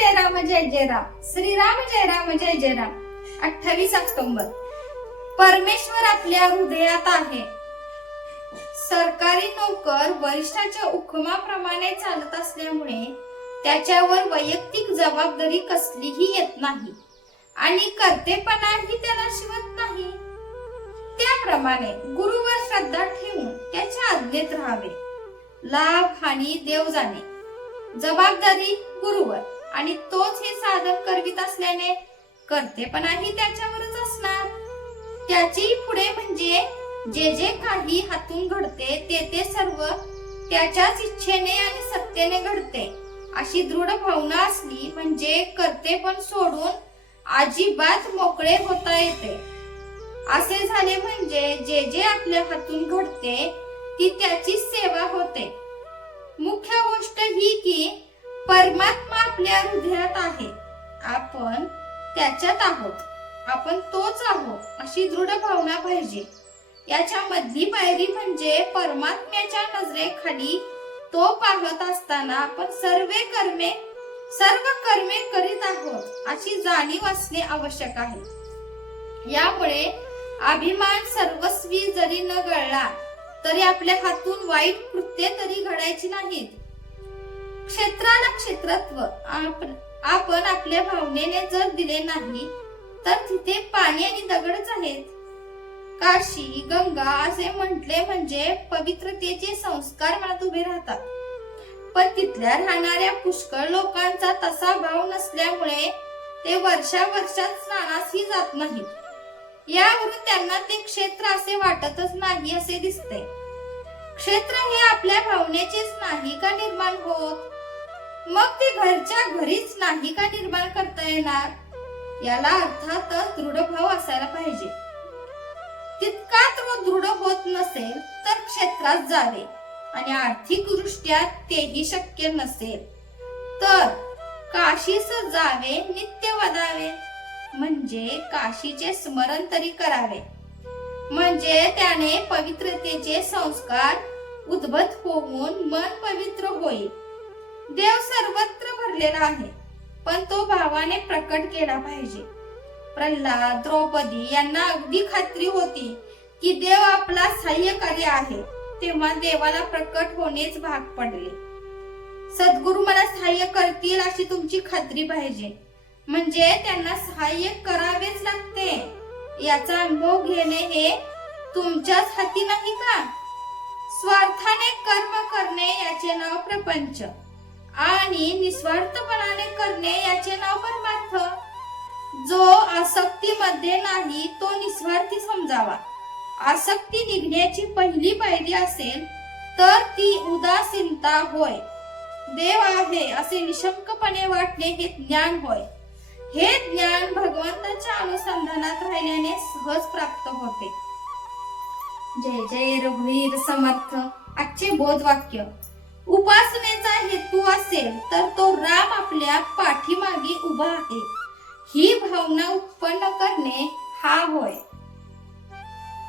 जय राम जय जय राम श्रीराम जय राम जय जय राम अठ्ठावीस ऑक्टोबर. परमेश्वर आपल्या हृदयात आहे. सरकारी नोकर वरिष्ठाच्या हुकुमाप्रमाणे चालत असल्यामुळे त्याच्यावर वैयक्तिक जबाबदारी कसलीही येत नाही आणि कर्तेपणाही त्याला शिवत नाही. त्याप्रमाणे गुरुवर श्रद्धा ठेवून त्याच्या आज्ञेत राहावे. लाभ हानी देव जाणे. जबाबदारी गुरुवर. आणि तोच हे साधन करवित असल्याने कर्तेपणाही त्याच्यावरच असणार. त्याची पुढे म्हणजे जे जे काही हातून घडते ते ते सर्व त्याच्याच इच्छेने आणि सत्तेने घडते. अशी दृढ भावना असली म्हणजे करते पण सोडून अजिबात मोकळे होता येते. असे झाले म्हणजे जे जे आपल्या हातून घडते ती त्याची सेवा होते. मुख्य गोष्ट ही की परमात्मा आपल्या हृदयात आहे. आपण त्याच्यात आहोत. आपण तोच आहोत अशी दृढ भावना पाहिजे. याच्या मधली पायरी म्हणजे परमात्म्याच्या नजरेखाली तो पाहत असताना आपण सर्व कर्मे सर्व कर्मे करीत आहोत अशी जाणीव असणे आवश्यक आहे. यामुळे अभिमान सर्वस्वी जरी न गळला तरी आपल्या हातून वाईट कृत्ये तरी घडायची नाहीत. क्षेत्रात क्षेत्रत्व. आपण आपण आपल्या भावनेने जर दिले नाही तर तिथे पाणी आणि दगडच आहेत. काशी गंगा असे म्हटले म्हणजे पवित्रतेचे संस्कार मनात उभे राहतात. पण तिथल्या राहणाऱ्या पुष्कळ लोकांचा तसा भाव नसल्यामुळे ते वर्षा वर्षात स्नानासही जात नाहीत. यावरून त्यांना ते क्षेत्र असे वाटतच नाही असे दिसते. क्षेत्र हे आपल्या भावनेचेच नाही का निर्माण होत? मग ते घरच्या घरीच नाही का निर्माण करता येणार? याला अर्थातच दृढ भाव असायला पाहिजे. तितकाच व दृढ होत नसेल तर क्षेत्रात जावे आणि आर्थिक दृष्ट्या तेही शक्य नसेल तर काशीस जावे नित्य वदावे म्हणजे काशीचे स्मरण तरी करावे. म्हणजे त्याने पवित्रतेचे संस्कार उद्भत होऊन मन पवित्र होईल. देव सर्वत्र भरलेला आहे पण तो भावाने प्रकट केला पाहिजे. प्रल्हाद द्रौपदी यांना अगदी खात्री होती की देव आपला सहाय्यकारी आहे तेव्हा देवाला प्रकट होणेच भाग पडले. सद्गुरु मला सहाय्य करतील अशी तुमची खात्री पाहिजे. म्हणजे त्यांना सहाय्य करावेच लागते. याचा अनुभव घेणे हे तुमच्याच हाती नाही का? स्वार्थाने कर्म करणे याचे नाव प्रपंच. आणि निस्वार्थपणाने करणे याचे नाव परमार्थ. जो आसक्तीमध्ये नाही तो निस्वार्थी समजावा. आसक्ती निघण्याची पहिली पायरी असेल तर ती उदासीनता होय. देव आहे असे निशंकपणे वाटणे हे ज्ञान होय. हे ज्ञान भगवंताच्या अनुसंधानात राहिल्याने सहज प्राप्त होते. जय जय रघुवीर समर्थ. आजचे बोध वाक्य. उपासनेचा हेतू असेल तर तो राम आपल्या पाठीमागे उभा आहे. ही भावना उत्पन्न करणे हा होय.